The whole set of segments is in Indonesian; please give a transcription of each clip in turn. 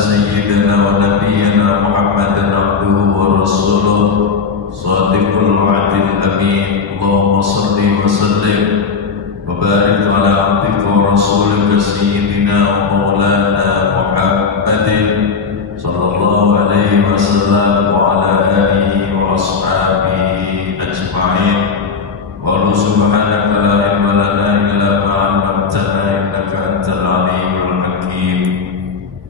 سيدنا ونبينا محمدا عبده ورسوله صادق الوعد الأمين. اللهم صل وسلم وبارك على عبدك ورسولك سيدنا ومولانا محمد صلى الله عليه وسلم وعلى آله وأصحابه أجمعين. قالوا سبحانك لا علم لنا إلا ما علمتنا إنك أنت العليم الحكيم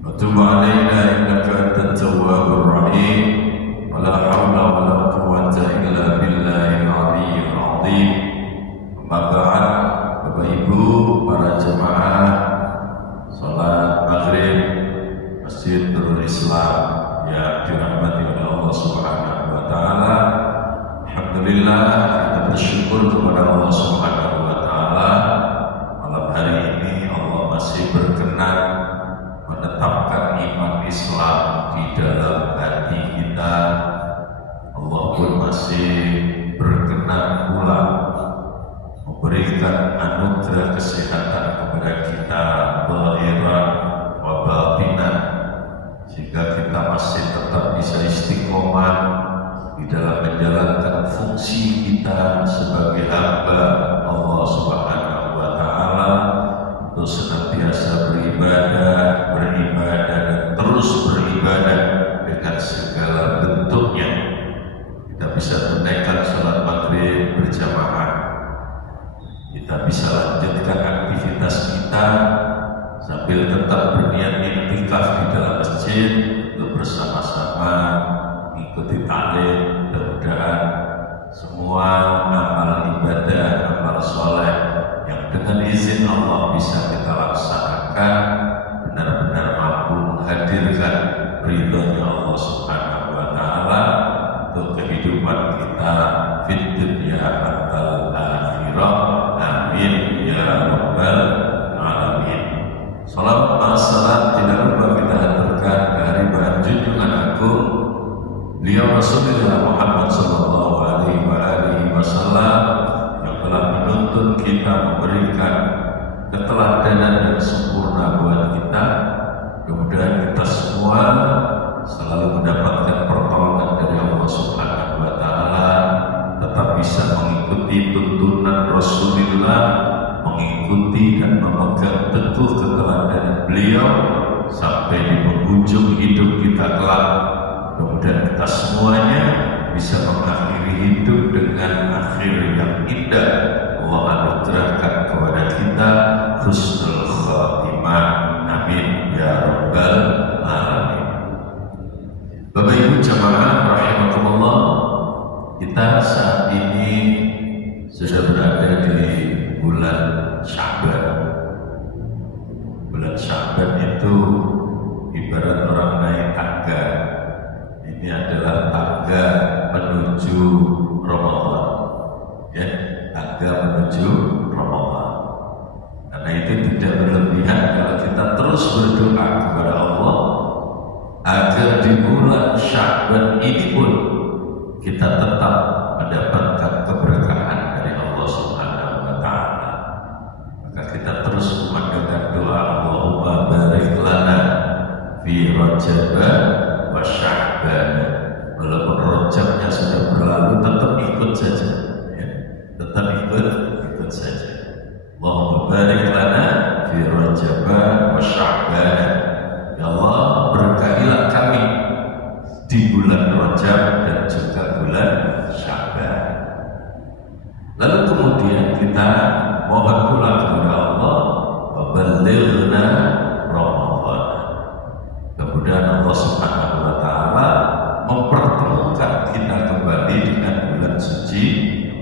وتب علينا إنك أنت التواب الرحيم ولا حول ولا قوة إلا بالله العلي العظيم. أما بعد, Bapak Ibu, para jemaah salat maghrib Masjid Nurul Islam yang dirahmati oleh Allah Subhanahu wa Ta'ala, alhamdulillah kita bersyukur kepada Allah Subhanahu wa Ta'ala. Malam hari ini Allah masih berkenan menetapkan iman Islam di dalam hati kita. Allah pun masih berkenan pula memberikan anugerah kesehatan kepada kita zahiran wa batinan, sehingga kita masih tetap bisa istiqomah di dalam menjalankan fungsi kita sebagai hamba Allah Subhanahu wa Ta'ala untuk senantiasa beribadah dan terus beribadah dengan segala bentuknya. Kita bisa tunaikan salat maghrib berjamaah, kita bisa lanjutkan aktivitas kita sambil tetap berniat iktikaf di dalam masjid untuk bersama-sama mengikuti taklim. Mudah-mudahan semua amal ibadah, amal soleh yang dengan izin Allah bisa kita laksanakan benar-benar mampu menghadirkan ridhonya Allah Subhanahu wa Ta'ala untuk kehidupan kita fid dunya wal akhirah. Amin ya rabbal alamin. Salawat wassalam tidak lupa kita aturkan kehadiran junjungan agung beliau Rasulullah Muhammad sallallahu alaihi wasallam yang telah menuntun kita, memberikan keteladanan dan sempurna buat kita. Mudah-mudahan kita semua selalu mendapatkan pertolongan dari Allah Subhanahu wa Ta'ala, tetap bisa mengikuti tuntunan Rasulullah, mengikuti dan memegang teguh keteladanan beliau sampai di penghujung hidup kita kelak. Mudah-mudahan kita semuanya bisa mengakhiri hidup dengan akhir yang indah. Allah anugerahkan kepada kita husnul khatimah. Amin ya rabbal alamin. Bapak Ibu jamaah rahimakumullah, kita saat ini sudah berada di bulan Sya'ban. Bulan Sya'ban itu ibarat orang naik tangga. Ini adalah tangga menuju Ramadan, ya, tangga menuju Ramadan. Karena itu tidak berlebihan kalau kita terus berdoa kepada Allah agar di bulan Sya'ban ini pun kita tetap mendapatkan keberkahan dari Allah Subhanahu wa Ta'ala. Maka kita terus memandangkan doa Allahumma barik lana fi Rajab wa Sya'ban. Walaupun Rajabnya sudah berlalu, tetap ikut saja, ya. Tetap ikut saja. Allahumma barik lana fi Rajab wa Sya'ban. Ya Allah, berkahilah kami di bulan Rajab dan juga bulan Sya'ban. Lalu kemudian kita mohon pula kepada Allah, wa ballighna Ramadan. Kemudian Allah Subhanahu wa Ta'ala mempertemukan kita kembali dengan bulan suci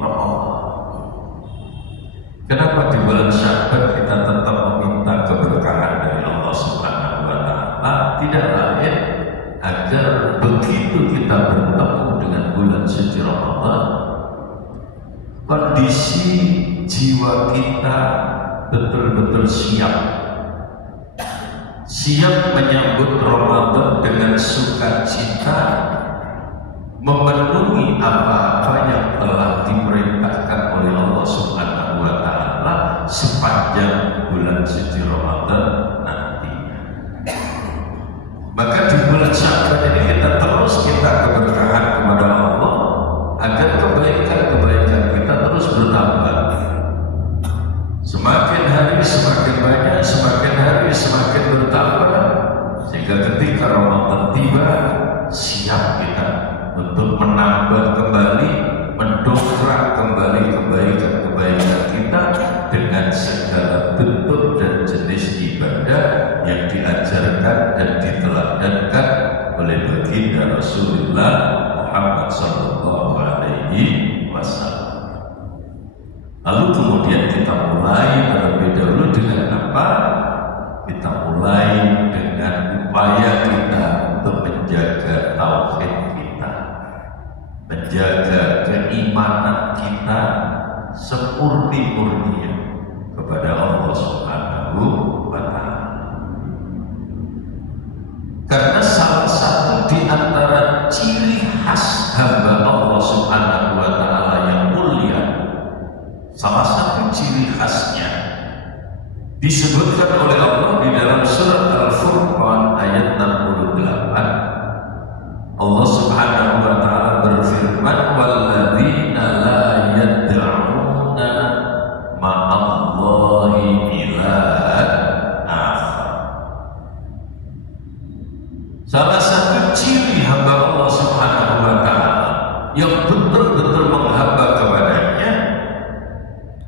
Ramadan. Kenapa di bulan Sya'ban kita tetap meminta keberkahan dari Allah Subhanahu wa Ta'ala? Tidak lain agar begitu kita bertemu dengan bulan suci Ramadan, kondisi jiwa kita betul-betul siap menyambut Ramadan dengan sukacita, memenuhi apa-apa yang telah diperintahkan oleh Allah Subhanahu wa Ta'ala sepanjang bulan suci Ramadan nanti. terus kita keberkahan kepada Allah agar kebaikan-kebaikan kita terus bertambah. Semakin hari semakin banyak, semakin hari semakin bertambah, sehingga ketika Ramadan tiba, siap kita untuk menambah kembali, mendongkrak kembali kebaikan-kebaikan kita dengan segala bentuk dan jenis ibadah yang diajarkan dan diteladankan oleh baginda Rasulullah Muhammad sallallahu alaihi wasallam. Lalu kemudian kita mulai terlebih dahulu dengan apa? Kita mulai dengan upaya kita untuk menjaga tauhid kita, menjaga keimanan kita semurni-murninya kepada Allah Subhanahu wa Ta'ala. Karena salah satu di antara ciri khas hamba Allah Subhanahu wa Ta'ala yang mulia, salah satu ciri khasnya disebutkan oleh Allah di dalam surat Al-Furqan ayat 68. Allah Subhanahu wa Ta'ala berfirman, walladzina la yad'una ma'allahi ilahan akhar. Salah satu ciri hamba Allah Subhanahu wa Ta'ala yang betul-betul menghamba kepadanya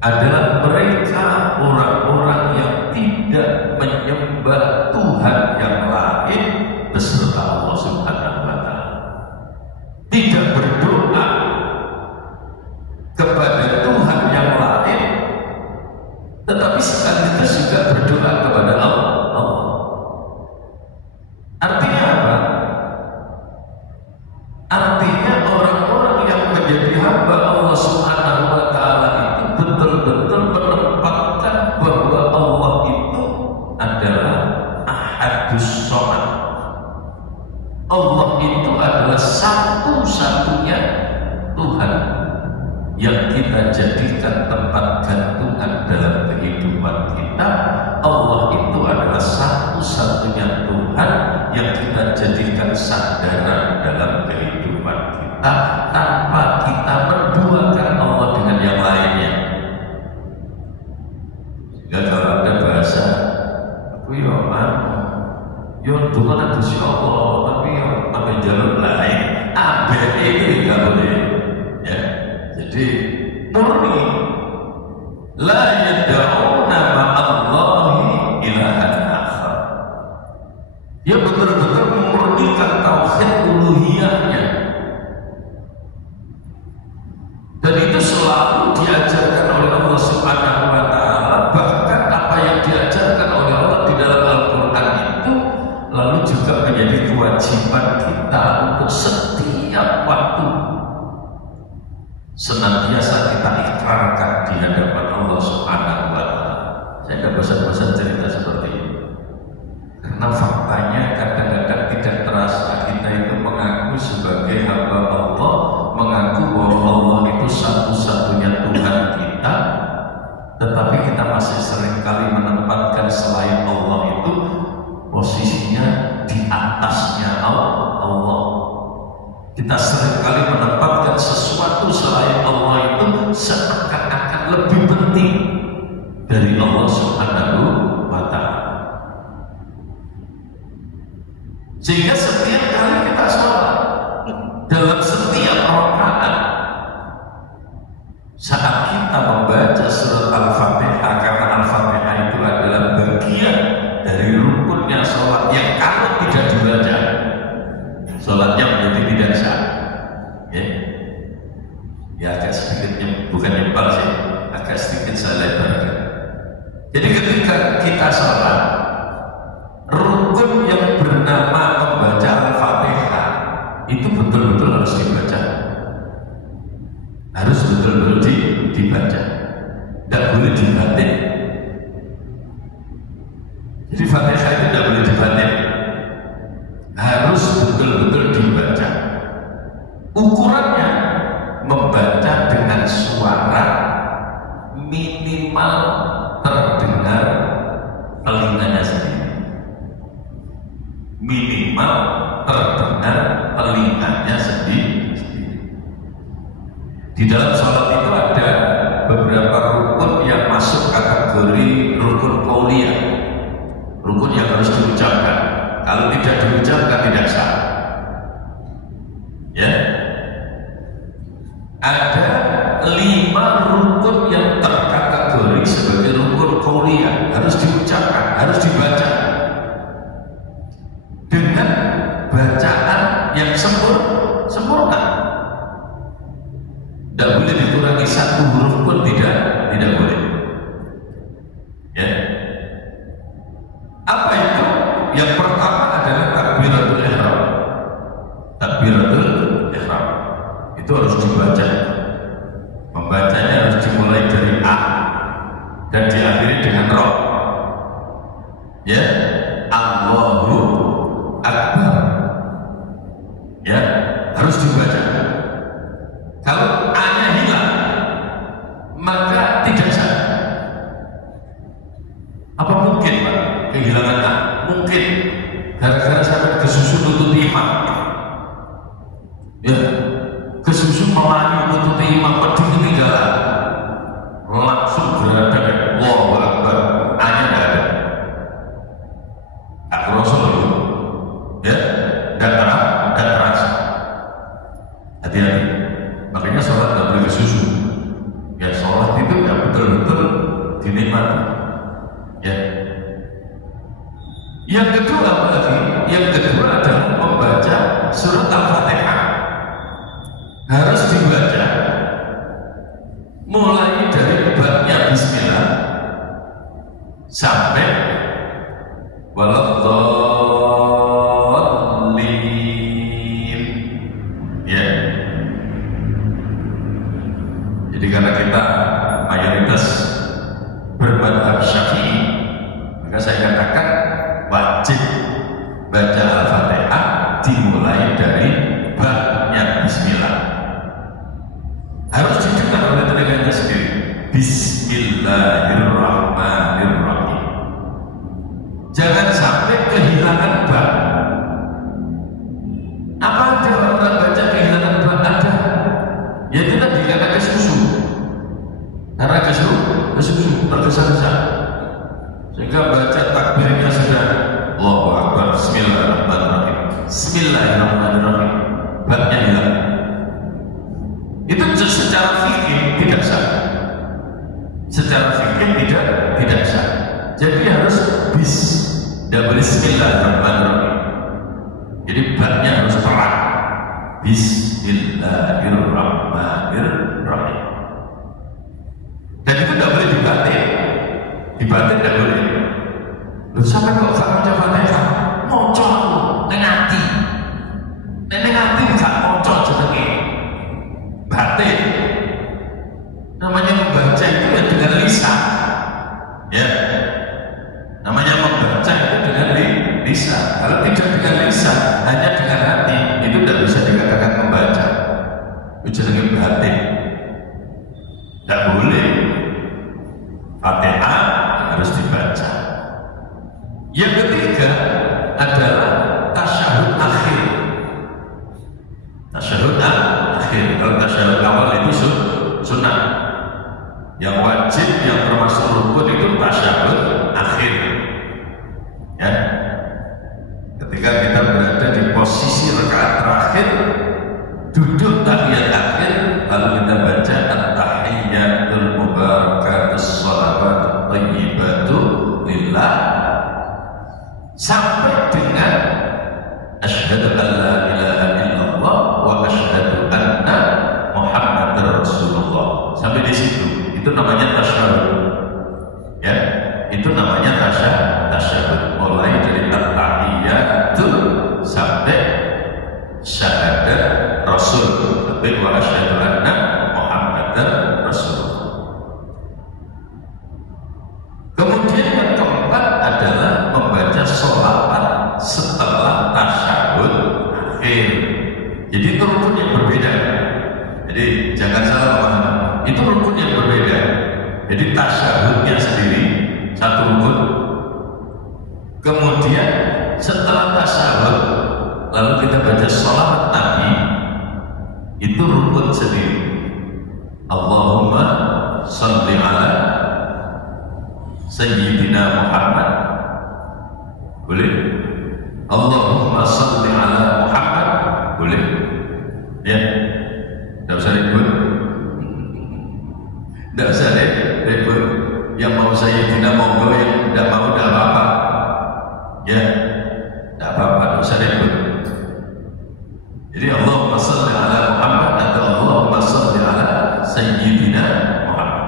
adalah mereka orang-orang yang tidak menyembah Tuhan yang lain beserta Allah Subhanahu wa Ta'ala, tidak berdoa kepada Tuhan yang lain, tetapi sekaligus juga berdoa kepada Allah. Artinya apa? Artinya orang-orang yang menjadi hamba Allah Subhanahu wa Ta'ala itu betul-betul menempatkan bahwa Allah itu adalah Ahadus Shomad. Allah itu adalah satu-satunya Tuhan yang kita jadikan tempat gantungan dalam kehidupan kita. Allah itu adalah satu-satunya Tuhan yang kita jadikan sandaran dalam kehidupan kita, tanpa kita menduakan Allah dengan yang lainnya. Sehingga kalau ada bahasa, aku yo bukan ada si Allah, tapi yo pakai jalur lain, ABD itu nggak boleh. Ya, jadi murni la yad'una ma'allahi ilahan akhar. Dia betul-betul memurnikan tauhid uluhiyahnya, dan itu selalu diajarkan oleh Allah Subhanahu wa Ta'ala. Bahkan apa yang diajarkan oleh Allah di dalam Al-Quran itu lalu juga menjadi kewajiban kita untuk setiap waktu senantiasa kita ikrarkan di hadapan Allah Subhanahu wa Ta'ala. Saya tidak bosan-bosan cerita seperti ini, karena faktanya kadang-kadang tidak terasa kita itu mengaku sebagai hamba Allah, mengaku bahwa Allah itu satu-satunya Tuhan kita, tetapi kita masih seringkali menempatkan selain Allah itu posisinya di atasnya Allah. Kita seringkali menempatkan sesuatu selain Allah itu seakan-akan lebih penting dari Allah Subhanahu wa Ta'ala. Sehingga setiap kali kita sholat, dalam setiap rakaat, saat kita membaca surat Al-Fatihah, karena Al-Fatihah itu adalah bagian dari rukunnya sholat yang kalau tidak dibaca, sholatnya menjadi tidak sah. Ya agak sedikit, bukan nyempal sih, agak sedikit saya lebarkan. Jadi ketika kita sholat, rukun yang bernama membaca Al-Fatihah itu betul-betul harus dibaca, harus betul-betul dibaca, tidak boleh dibatin. Jadi Fatihah itu tidak boleh dibatin, harus betul-betul dibaca. Ukurannya membaca dengan suara minimal terdengar telinganya sendiri, minimal terdengar telinganya sendiri. Di dalam sholat itu ada beberapa rukun yang masuk kategori rukun qauliyah, rukun yang harus diucapkan. Kalau tidak diucapkan tidak sah. Ya, ada 5 rukun yang terkategori sebagai rukun qauliyah, harus diucapkan, harus dibaca dengan bacaan yang sempurna. Tidak boleh dikurangi 1 huruf pun, tidak boleh. Ya. Apa itu? Yang pertama adalah takbiratul ihram. Takbiratul ihram itu harus dibaca. Membacanya harus dimulai dari A dan diakhiri dengan Ra. Ya, Allahu Akbar. Ya, harus dibaca. Kalau A-nya hilang, maka tidak sah. Apa mungkin, Pak, kehilangan A? Mungkin gara-gara sampai kesusu nutut imam. Ya, kesusu melayu nutut imam, pedih ketinggalan, langsung berada di Allahu Akbar, A-nya tidak ada. Aku Rasul itu, ya, dan terasa. Hati-hati. Makanya sholat nggak boleh kesusu. Ya, sholat itu nggak betul-betul dinikmati. Ya. Yang kedua apa lagi? Yang kedua adalah membaca surat Al-Fatihah. Harus dibaca mulai dari babnya Bismillah sampai waladhdallin. Ya. Jadi karena kita mayoritas bermadhab Syafi'i, maka saya katakan wajib baca Al-Fatihah dimulai dari babnya Bismillah. Harus didengar oleh telinganya sendiri. Bismillahirrahmanirrahim. Jangan sampai kehilangan bab. Apa ada orang baca kehilangan bab? Ada. Ya itu tadi karena kesusu. Karena kesusu tergesa-gesa. Sehingga baca takbirnya sudah Allahu Akbar, Bismillahirrahmanirrahim. Bismillahirrahmanirrahim. Babnya hilang. Itu secara fikih tidak sah. Secara fikih tidak sah. Jadi harus Bismillahirrahmanirrahim. Jadi babnya harus terang. Bismillahirrahmanirrahim. Dan itu tidak boleh dibatin. Dibatin tidak boleh. Loh, sampai kok gak baca Fatihah? Moco aku, nengati. Nengati gak moco jenenge. Batin. Namanya membaca itu ya dengan lisan. Ya. Namanya membaca itu dengan lisan. Kalau tidak dengan lisan, hanya dengan hati, itu tidak bisa dikatakan membaca. Itu jenenge batin. Tidak boleh. Fatihah harus dibaca. Yang ketiga adalah tasyahud akhir. Tasyahud akhir. Kalau tasyahud awal itu sunnah. Yang wajib, yang termasuk rukun itu tasyahud akhir. Ya. Ketika kita berada di posisi rakaat terakhir, duduk tahiyat akhir, lalu kita baca at-tahiyyatul mubarakatus shalawatut thayyibatu lillah sampai dengan asyhadu an la ilaha illallah wa asyhadu anna Muhammadar Rasulullah. Sampai di situ. Itu namanya tasyahud. Ya, itu namanya tasyahud. Mulai dari at-tahiyyatu sampai syahadat Rasul, sampai wa asyhadu anna Muhammadar Rasulullah. Kemudian yang keempat adalah membaca sholawat setelah tasyahud akhir. Jadi itu rukun yang berbeda. Jadi jangan salah paham. Itu rukun yang berbeda. Jadi tasyahudnya sendiri satu rukun. Kemudian setelah tasyahud lalu kita baca sholawat Nabi rukun sendiri. Allahumma salli ala Sayyidina Muhammad. Boleh? Allahumma salli ala Muhammad. Boleh? Ya? Tidak usah ribut. Tidak usah ribut. Yang mau Sayyidina monggo, yang tidak mau tidak apa-apa. Ya? Tidak apa-apa, tidak usah ribut. Jadi Allahumma salli ala Muhammad atau Allahumma salli ala Sayyidina Muhammad.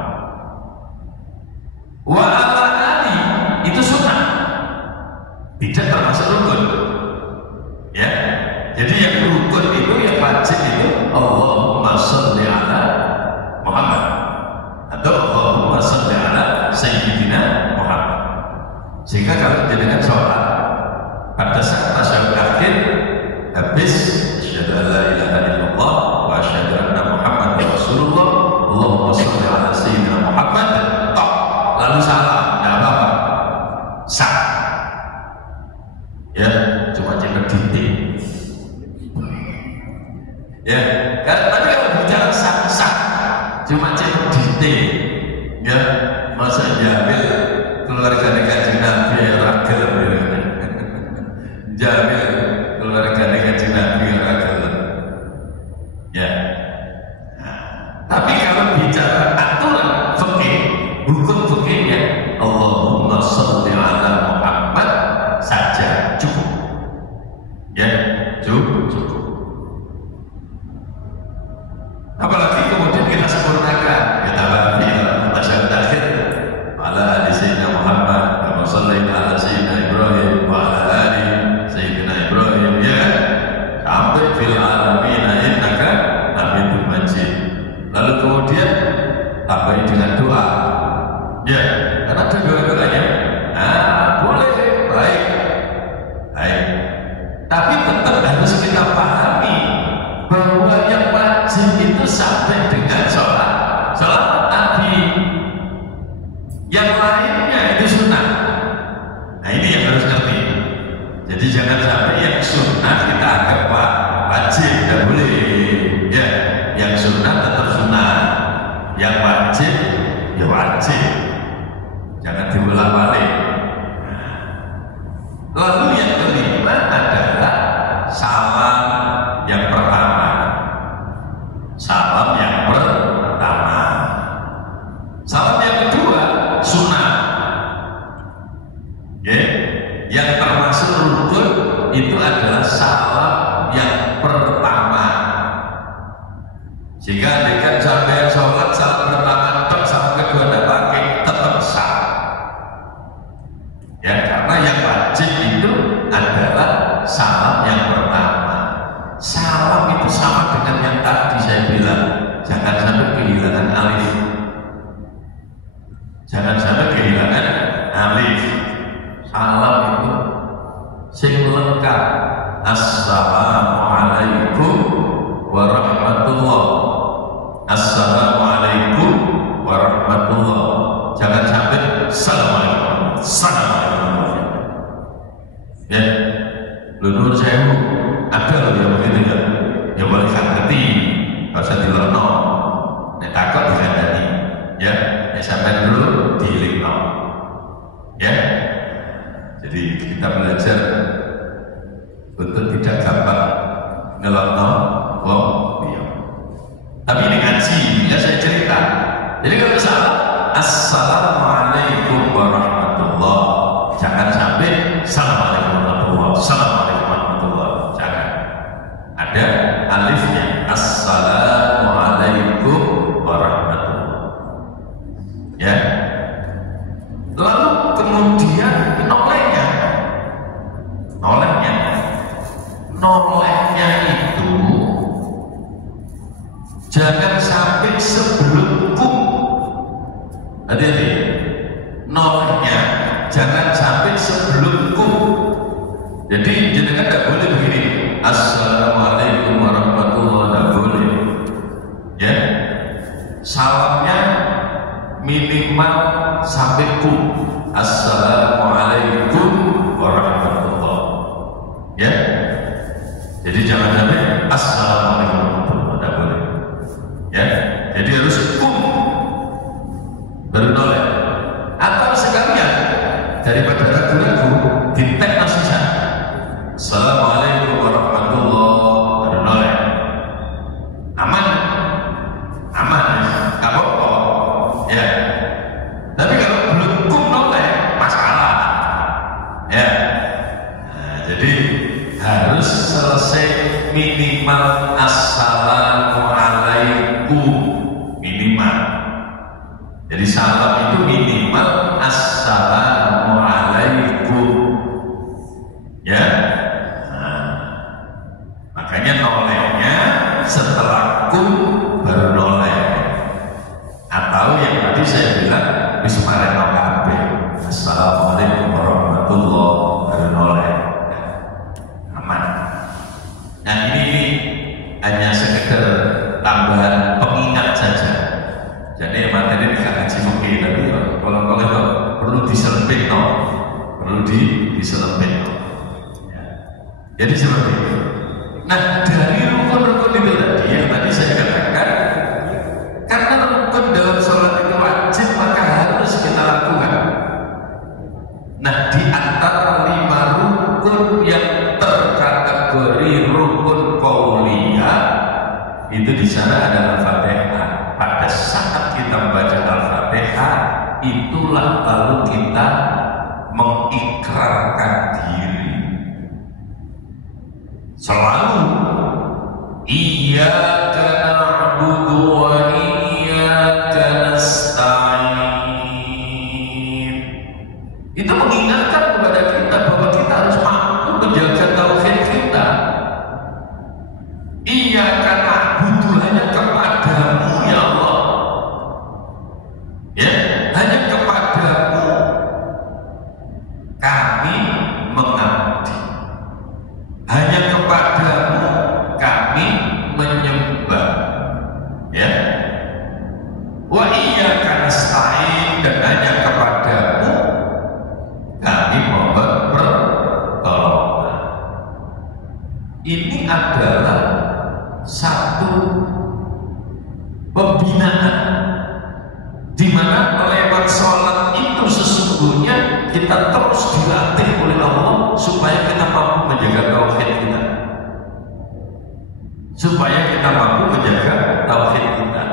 Wa ala ali itu sunnah, tidak termasuk rukun. Ya, jadi yang rukun itu, yang wajib itu Allahumma salli ala Muhammad atau Allahumma salli ala Sayyidina Muhammad. Sehingga kalau jenengan sholat pada saat tasyahud akhir habis asyhadu an la ilaha illallah wa asyhadu anna Muhammadar Rasulullah Allahumma shalli ala sayyidina Muhammad, tok, lalu salam, tidak apa-apa, sah. Ya, cuma cek titik. Ya, tapi kalau bicara sah, cuma cek titik. Ya, masa Jamil keluarga Kanjeng Nabi ragil, Jamil keluarga Kanjeng Nabi ragil. Ya. Tapi kalau bicara aturan fikih, hukum fikihnya Allahumma shalli ala Muhammad saja cukup. Ya, cukup. Apalagi kemudian kita sempurnakan, kita bagi tasyahud akhir ala ali sayyidina Muhammad wa sallallahu ala sayyidina Ibrahim wa ala ali sayyidina Ibrahim, ya sampai fil alamin innaka hamidum majid. Lalu kemudian tambahin dengan doa. Ya, karena ada doa-doanya. Boleh, baik. Tapi tetap harus kita pahami bahwa yang wajib itu sampai dengan sholat Nabi. Yang lainnya itu sunnah. Nah, ini yang harus ngerti. Jadi jangan sampai yang sunnah kita anggap wajib, tidak boleh. Ya, yang sunnah tetap sunnah, yang wajib ya wajib. Jangan diulang-balik. Lalu yang kelima adalah salam yang pertama. Salam yang pertama. Salam yang kedua sunnah. Yang termasuk rukun itu adalah salam yang pertama. Jika dekat sampai sholat salam pertama tok, salam kedua tidak pakai, tetap sah. Ya, karena yang wajib itu adalah salam yang pertama. Salam itu sama dengan yang tadi saya bilang, jangan sampai kehilangan alif. Jangan sampai kehilangan alif. Salam itu sing lengkap. Assalamualaikum warahmatullah. Assalamualaikum warahmatullah. Jangan sampai Assalamualaikum. Ya, menurut saya ada loh yang begitu ya. Ya boleh ngerti, nggak usah dilerno. Nek takut dikandani. Ya, sampai dulu dilingno. Ya, jadi kita belajar untuk tidak gampang ngelakno wong liya. Tapi ini ngaji, ya saya cerita. Jadi kalau salam, Assalamualaikum warahmatullah, jangan sampai Assalamualaikum warahmatullah, Assalamualaikum warahmatullah, jangan. Ada alifnya, Assalamualaikum warahmatullah. Ya. Lalu kemudian nolehnya itu jangan sampai sebelum kum. Hati-hati, nolehnya jangan sampai sebelum kum. Jadi jenengan tidak boleh begini, Assalamualaikum warahmatullahi wabarakatuh. Ya, salamnya minimal sampai kum. Assalamualaikum warahmatullah. Ya, jadi jangan sampai Assalamualaikum warahmatullahi wabarakatuh. Tidak boleh. daripada ragu-ragu ditek masih bisa. Assalamualaikum warahmatullahi wabarakatuh. Aman, aman, nggak apa-apa, ya. Tapi kalau belum noleh masalah, ya. Nah, jadi harus selesai minimal assalamualaikum minimal. Jadi salam itu minimal assalamualaikum, ya. Nah, makanya nolehnya setelah kum baru noleh, atau yang tadi saya bilang bismillah kabeh assalamualaikum warahmatullahi baru noleh, aman. Nah ini hanya sekedar tambahan pengingat saja. Jadi materi tidak ngaji mungkin, tapi kalau itu perlu diselempit, perlu diselempit. Ya. Jadi seperti itu. Nah dari rukun-rukun itu tadi yang tadi saya katakan, karena rukun dalam sholat itu wajib, maka harus kita lakukan. Nah di antara 5 rukun yang terkategori rukun qauliyah itu di sana ada Al-Fatihah. Pada saat kita membaca Al-Fatihah, itulah lalu kita mengikrarkan diri. Selalu iyyaka na'budu wa iyyaka nasta'in. Itu mengingatkan kepada kita bahwa kita harus mampu menjaga tauhid kita. Iyyaka na'budu, hanya kepadamu ya Allah, ya, hanya kepadamu kami mengabdi, hanya kepadamu kami menyembah, ya. Wa iyyaka nasta'in, dan hanya kepadamu kami mohon pertolongan. Ini adalah satu pembinaan di mana lewat sholat itu sesungguhnya kita terus dilatih oleh Allah supaya kita mampu menjaga tauhid kita, supaya kita mampu menjaga tauhid kita.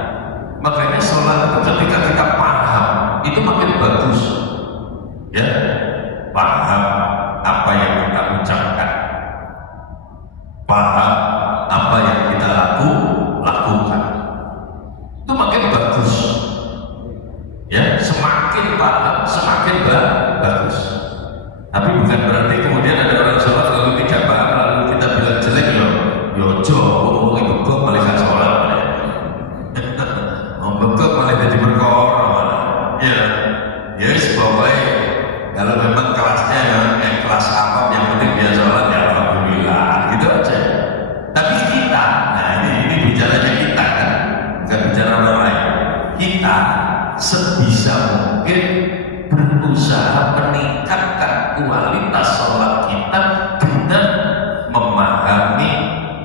Makanya sholat itu ketika kita paham itu makin bagus, ya. Paham apa yang kita ucapkan, paham apa yang kita lakukan, itu makin bagus, ya. Semakin paham semakin bagus. Tapi bukan berarti kemudian ada orang sholat lalu tidak paham lalu kita bilang jelek, yo ngomong itu kok malah gak sholat, ngomong kok malah jadi berkor, ya. Yes, pokoknya kalau memang kelasnya kelas apa yang penting dia sholat, ya alhamdulillah, gitu aja. Tapi kita, nah ini bicaranya kita kan, bukan bicara orang lain. Kita sebisa mungkin berusaha meningkatkan kualitas sholat kita dengan memahami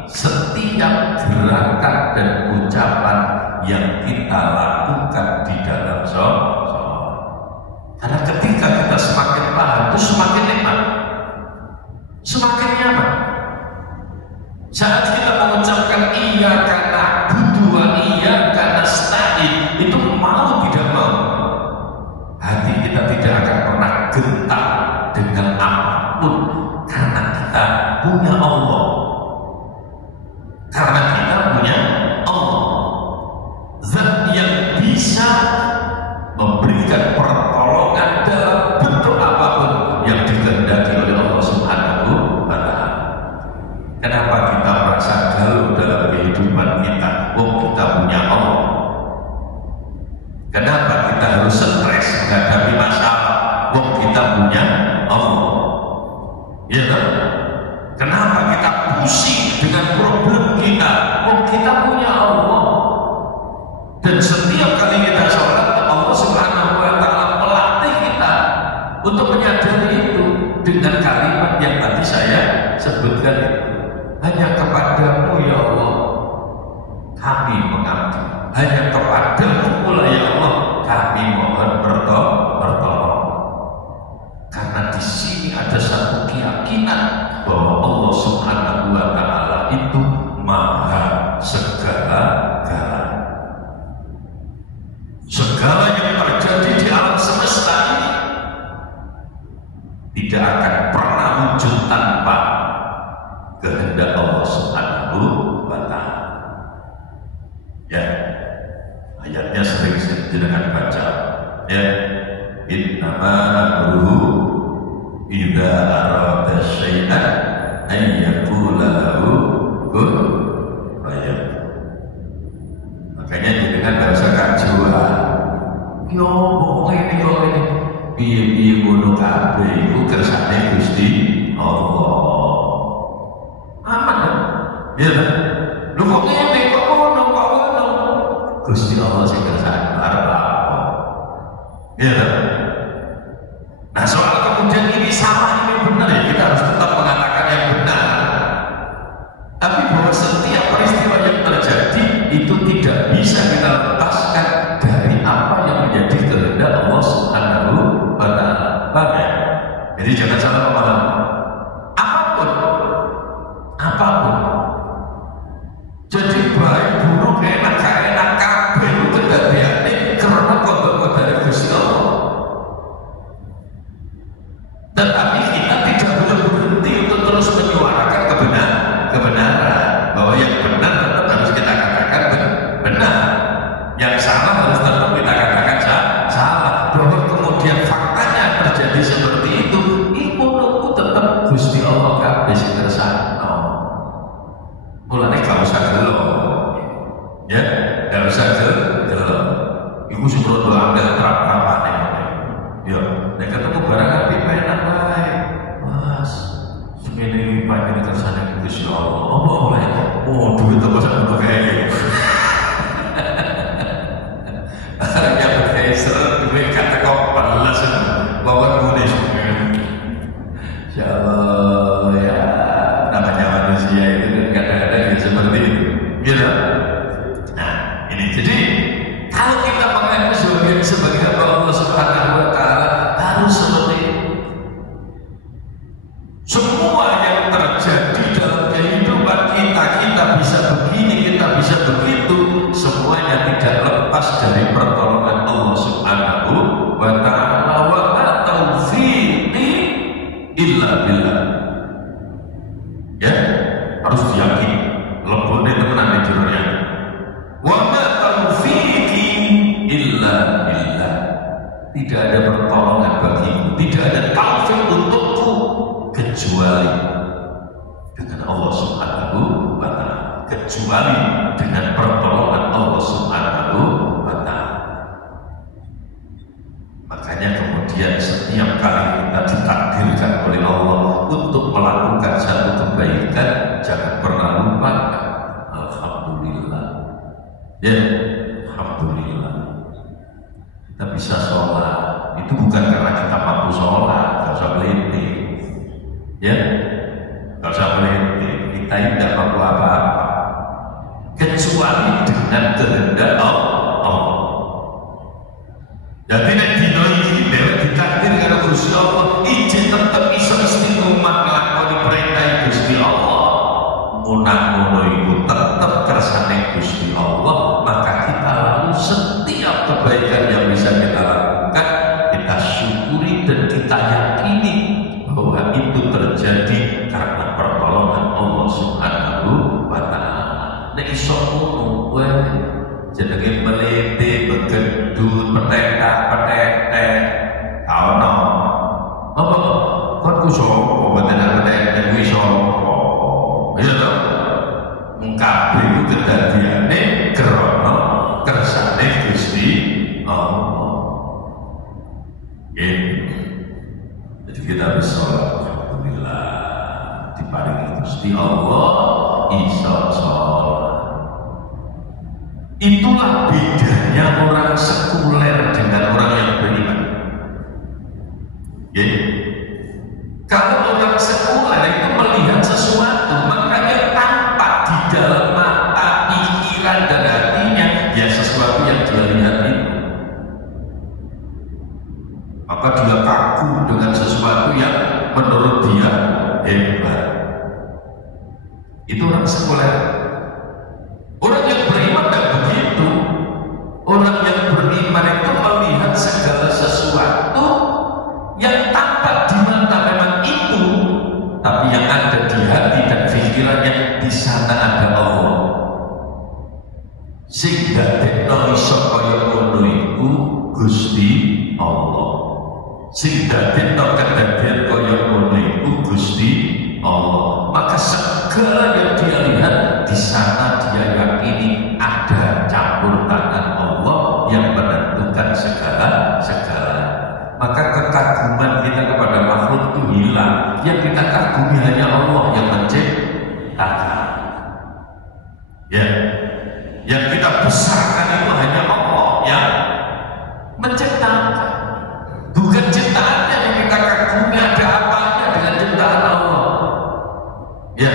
setiap gerakan dan ucapan yang kita lakukan di dalam sholat. Karena ketika kita semakin paham, itu semakin nikmat, semakin nyaman. Saat kita mengucapkan iyyaka na'budu wa iyyaka nasta'in, itu mau tidak mau, hati kita tidak akan pernah gentar dengan apapun, karena kita punya Allah. Karena kita punya Allah, zat yang bisa memberikan pertolongan dalam bentuk apapun yang dikehendaki oleh Allah Subhanahu wa Ta'ala. Kenapa kita merasa galau dalam kehidupan kita? Kita punya Allah. Kenapa kita harus stres menghadapi masalah? Kita punya Allah. Ya kan? Kenapa kita pusing dengan problem kita? Kita punya Allah. Dan setiap kali kita sholat, Allah Subhanahu wa Ta'ala melatih kita untuk menyadari itu dengan kalimat yang tadi saya sebutkan itu. Hanya kepadamu ya Allah kami mengabdi, hanya kepadamu pula ya Allah kami mohon bertolong. ada satu keyakinan bahwa Allah Subhanahu wa Ta'ala itu maha segala-galanya. Segala yang terjadi di alam semesta ini tidak akan pernah wujud tanpa kehendak Allah Subhanahu wa Ta'ala. Ya, ayatnya sering jenengan baca. Ya, innama amruhu idza arada syai'an an yaqula lahu kun fayakun. Makanya jenengan enggak usah kajuan. Yo, pokoknya ini kok ini piye-piye ngono kabeh iku kersane Gusti Allah. Aman kan? Ya kan? Lho kok ngene kok ngono kok ngono. Gusti Allah sing kersane arep apa? Ya kan? Nah, soal kemudian ini salah ini benar ya, kita harus tetap mengatakan yang benar. Tapi bahwa setiap peristiwa yang terjadi itu tidak bisa kita lepaskan dari apa yang menjadi kehendak Allah Subhanahu wa Ta'ala. Paham ya? Jadi jangan salah memahami. Apapun. Jadi baik buruk enak gak enak kabeh itu kedadiane karena kodok-kodok Gusti Allah. Tetapi kita tidak boleh berhenti untuk terus menyuarakan kebenaran. Bahwa yang benar tetap harus kita katakan benar. Yang salah harus tetap kita katakan salah. Bahwa kemudian faktanya terjadi seperti itu, menurutku tetap Gusti Allah kabeh sing kersane. Mulane gak usah gelo. Ya, gak usah gelo. Iku sing rodo angel trap-trapane. Ya, nek ketemu barang apik enak wae. Mas, semene iki pancen kersane Gusti Allah. Apa oleh? Oh, duit apa sak ngono kae. Arep kae seret duit kata kok balas. Bawa kunis. Insyaallah ya, namanya manusia itu kadang-kadang seperti itu. Gitu. Nah, ini jadi kalau kita mengaku sebagai hamba Allah Subhanahu wa Ta'ala harus seperti itu. Semua yang terjadi dalam kehidupan kita bisa begini, kita bisa begitu, semuanya tidak lepas dari pertolongan Allah Subhanahu wa Ta'ala. Wa ma taufiqi illa billah. Ya, harus diyakini lebone temenan di dunia. Wa ma taufiqi illa billah. Tidak ada pertolongan bagiku, tidak ada taufik untukku kecuali dengan Allah Subhanahu wa Ta'ala, kecuali dengan pertolongan Allah Subhanahu wa Ta'ala. Makanya kemudian setiap kali kita ditakdirkan oleh Allah untuk melakukan satu kebaikan, jangan pernah lupa alhamdulillah. Ya, alhamdulillah. Kita bisa sholat, itu bukan karena kita mampu sholat, gak usah melintir. Ya, gak usah melintir. Kita tidak mampu apa-apa kecuali dengan kehendak Allah. Jadi nek dino iki dhewek ditakdir karo Gusti Allah, izin tetep iso istiqomah nglakoni perintah Gusti Allah. Ngono iku tetep kersane Gusti Allah, maka kita lalu setiap kebaikan yang bisa kita lakukan, kita syukuri dan kita yakini bahwa itu terjadi karena pertolongan Allah Subhanahu wa Ta'ala. Nek iso ngono kowe jenenge melete, begedut, petetak-petetek, ono. Apa? Kon ku sapa petetak-petetek kuwi sapa? Ya to. Mung kabeh iku kedadiane krana kersane Gusti Allah. Jadi kita bisa alhamdulillah diparingi Gusti Allah iso sholat. Itulah bedanya orang sekuler dengan orang yang beriman. Ya. Kalau orang sekuler itu melihat sesuatu, makanya tampak di dalam mata, pikiran dan hatinya ya sesuatu yang dia lihat itu. Maka dia kaku dengan sesuatu yang menurut Itu orang sekuler. Orang yang beriman tidak begitu. Orang yang beriman itu melihat segala sesuatu yang tampak di mata memang itu, tapi yang ada di hati dan pikirannya di sana ada Allah. Sing dadekno iso kaya ngono iku Gusti Allah. Sing dadekno kedadian kaya ngono iku Gusti Allah. Maka segala yang dia lihat di sana dia yakini ada campur tangan Allah yang menentukan segala. Maka kekaguman kita kepada makhluk itu hilang. Yang kita kagumi hanya Allah yang menciptakan. Ya, yang kita besarkan itu hanya Allah yang menciptakan. Bukan ciptaannya yang kita kagumi ada apanya dengan ciptaan Allah. Ya,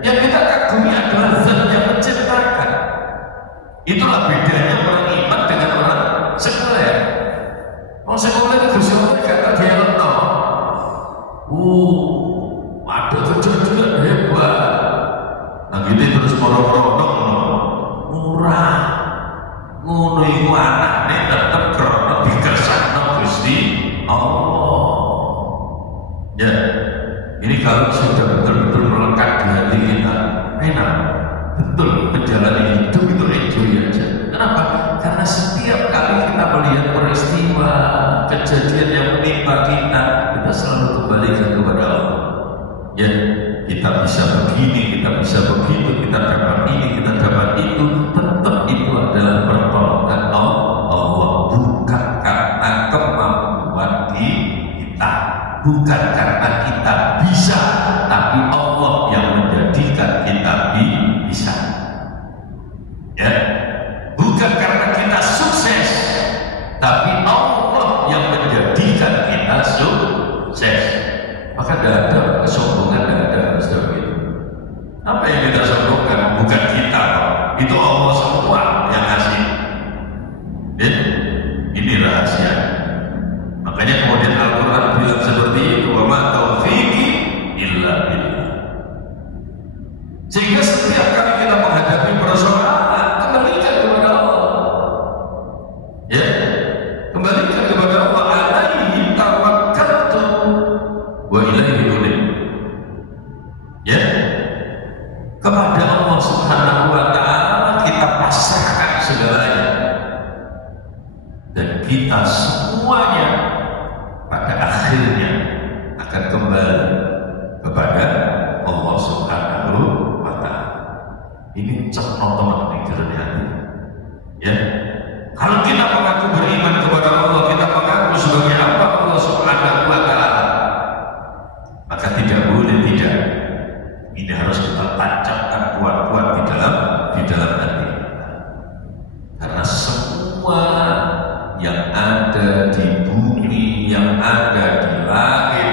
yang kita kagumi adalah zat yang menciptakan. Itulah bedanya orang iman dengan orang sekuler. Orang sekuler itu semua kata dia leno. Ada kejadian hebat. Nah gitu terus morong-morong murah. Ngono iku anakne tetep krana dikersakno Gusti Allah. Ya, ini kalau sudah betul-betul melekat di hati kita, enak, betul menjalani hidup itu enjoy aja. Kenapa? Karena setiap kali kita melihat peristiwa kejadian yang menimpa kita selalu kembalikan kepada Allah. Ya, kita bisa begini, kita bisa begitu, kita dapat ini, kita dapat itu, tetap itu adalah pertolongan Allah, bukan karena kemampuan kita, bukan karena kita bisa, tapi Allah yang menjadikan kita bisa. Ya, bukan karena kita sukses, tapi Allah yang menjadikan kita sukses. Maka tidak ada kesombongan, tidak ada seperti itu. Apa yang kita sombongkan? Bukan kita, itu Allah semua yang ngasih. Ya? Ini rahasia. Makanya kemudian Al-Quran bilang seperti itu, wa ma taufiqi illa billah. Sehingga setiap kali kita menghadapi persoalan, kembalikan kepada Allah. Ya, kembalikan kepada Allah. Alaihi tawakkaltu wa ilaihi unib. Ya, kepada Allah Subhanahu wa ta'ala kita pasrahkan segalanya, dan kita semuanya pada akhirnya akan kembali kepada Allah Subhanahu wa ta'ala. Ini cenotoman di dalam hati. Ya, kalau kita mengaku beriman kepada Allah, kita mengaku sebagai hamba Allah Subhanahu wa ta'ala, maka tidak boleh tidak. Ini harus kita tancapkan kuat-kuat di dalam hati. Karena semua yang ada di bumi, yang ada di langit,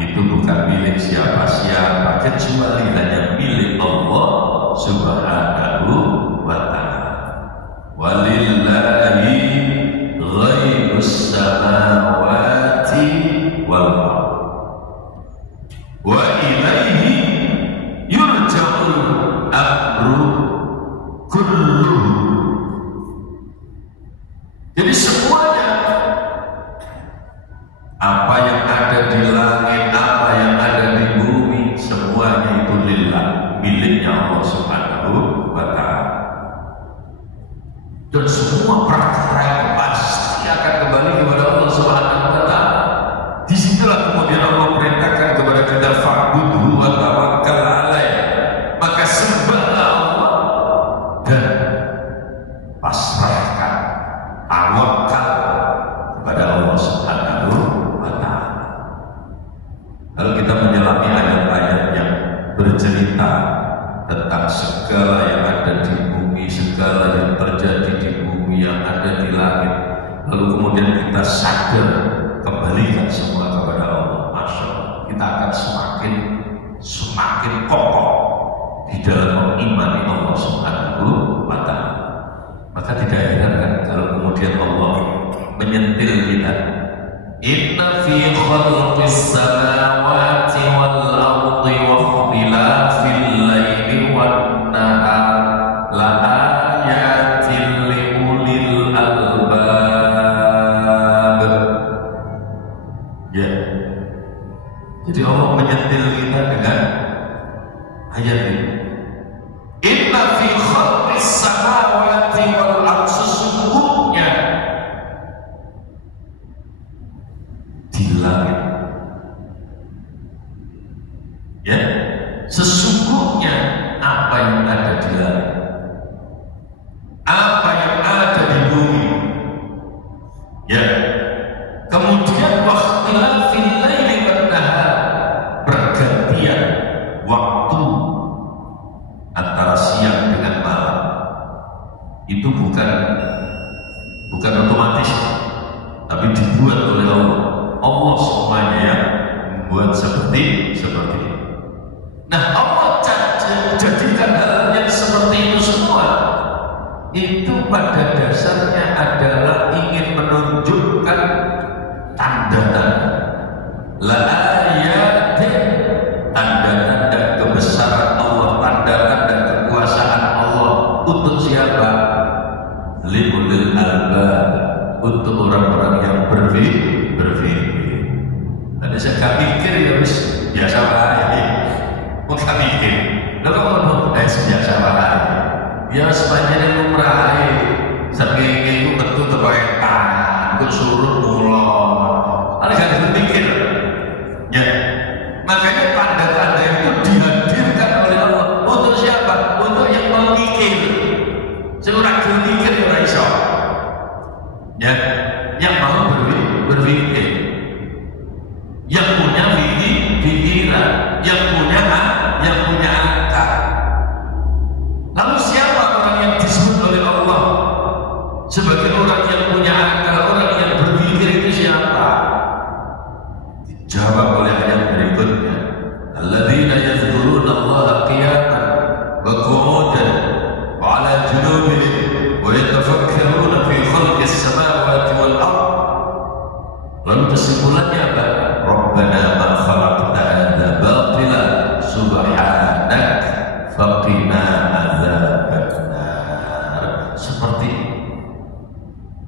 itu bukan milik siapa-siapa, kecuali hanya milik Allah Subhanahu wa ta'ala. Walillahi ghaibus samawati wal ardh wa ilaihi yurja'ul amru kulluhu. Jadi semuanya, apa yang ada di langit, apa yang ada di bumi, semuanya itu lillah, miliknya Allah Subhanahu wa ta'ala. Dan semua perkara yang pasti akan kembali kepada Allah Subhanahu wa ta'ala. Disitulah kemudian Allah perintahkan kepada kita fa'budhu wa tawakkal alaih. Maka sembahlah Allah dan pasrahkan, tawakal kepada Allah Subhanahu wa ta'ala. Kalau kita menyelami ayat-ayat yang bercerita tentang segala yang ada di bumi, segala yang terjadi di bumi, yang ada di langit, lalu kemudian kita sadar, kembalikan semua kepada Allah, Masya Allah, kita akan semakin kokoh di dalam mengimani Allah Subhanahu wa ta'ala. Maka tidak herankan kalau kemudian Allah menyentil kita, inna fi khalqis samawati wal ardi wa ikhtilafil laili Jadi Allah menyentil kita dengan ayat ini. Inna fi khalqis samawati wal ardh, sesungguhnya di langit, ya, sesungguhnya apa yang ada di langit, apa yang ada di bumi, ya. Kemudian wakhtilafil laili wan nahar, pergantian waktu antara siang dengan malam, itu bukan otomatis, tapi dibuat oleh Allah. Allah semuanya yang membuat seperti itu. Nah, Allah jadikan hal yang seperti itu semua itu pada dasarnya adalah ingin menunjukkan tanda-tanda, la ayatin, tanda-tanda kebesaran Allah, tanda-tanda kekuasaan Allah. Untuk siapa? Liulil albab, untuk orang-orang yang berpikir. Ada saya gak mikir ya wis biasa wae. Kok gak mikir? Lha kok ngono biasa wae. Ya sepanjang lumrah ae. Saking iku metu teko etan, kok surut mulon. Ada gak mikir? Ya. Makanya tanda-tanda itu dihadirkan oleh Allah untuk siapa? Untuk yang mau mikir. Sing ora mikir ya ora iso. Ya, yang mau berpikir, yang punya pikiran, yang punya akal. Lalu siapa orang yang disebut oleh Allah sebagai orang yang punya akal, orang yang berpikir, itu siapa? Dijawab oleh ayat berikutnya. Alladzina yadhkuruna Allaha qiyaman wa qu'udan wa 'ala junubihim wa yatafakkaruna fi khalqis samawati wal ardh. Lalu kesimpulannya apa? Rabbana ma khalaqta hadza batila subhanak faqina adzabannar. Seperti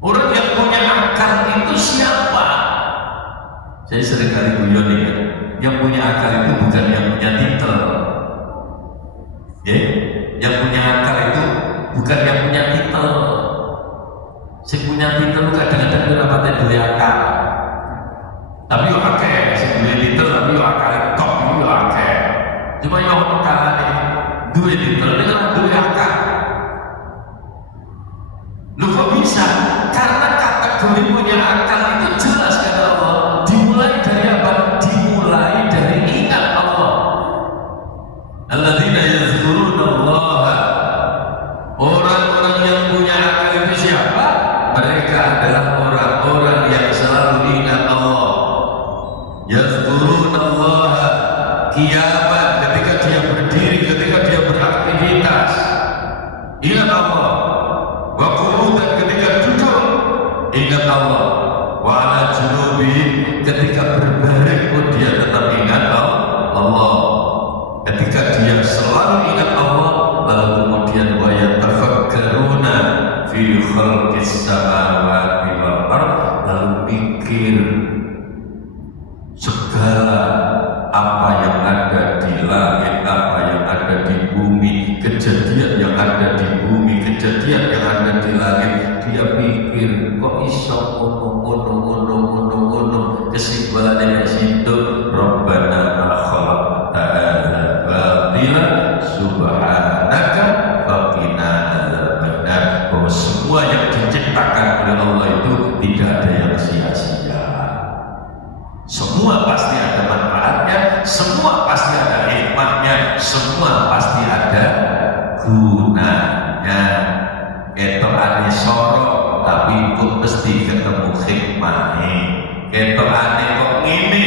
orang yang punya akal itu siapa? Saya sering kali guyon ya, yang punya akal itu bukan yang punya titel, ya. Yang punya akal itu bukan yang punya titel. Si punya titel kadang-kadang ora pate duwe akal. Tapi yo akeh sing duwe titel, tapi yo akal top yo akeh. Cuma yo ono kalane duwe titel nek ora duwe akal. Lu kok bisa? Karena kategori punya akal itu jelas kata Allah. Dimulai dari apa? Dimulai dari ingat Allah. Alladzina yadhkuruna Allah. Orang-orang yang punya akal itu siapa? Mereka adalah orang-orang yang selalu ingat Allah. Yadhkuruna Allah qiyaman, ketika dia berdiri, ketika dia beraktivitas, ingat Allah. Wa qu'udan, ketika duduk, ingat Allah. Wa 'ala junubihim, ketika berbaring pun dia tetap ingat Allah. Ketika dia selalu ingat Allah, lalu kemudian wa yatafakkaruna fi khalqis samawati wal ardh, lalu mikir segala apa yang ada di langit, apa yang ada di bumi, kejadian yang ada di bumi, kejadian yang ada di langit. Dia pikir kok iso ngono, kesimpulannya di situ, Rabbana ma khalaqta hadza batila subhanaka faqina adzabannar. Bahwa semua yang diciptakan oleh Allah itu tidak ada yang sia-sia. Semua pasti ada manfaatnya, semua pasti ada hikmahnya, semua pasti ada gunanya. Ketokane sorok tapi kok mesti ketemu hikmahnya. Ketokane kok ngene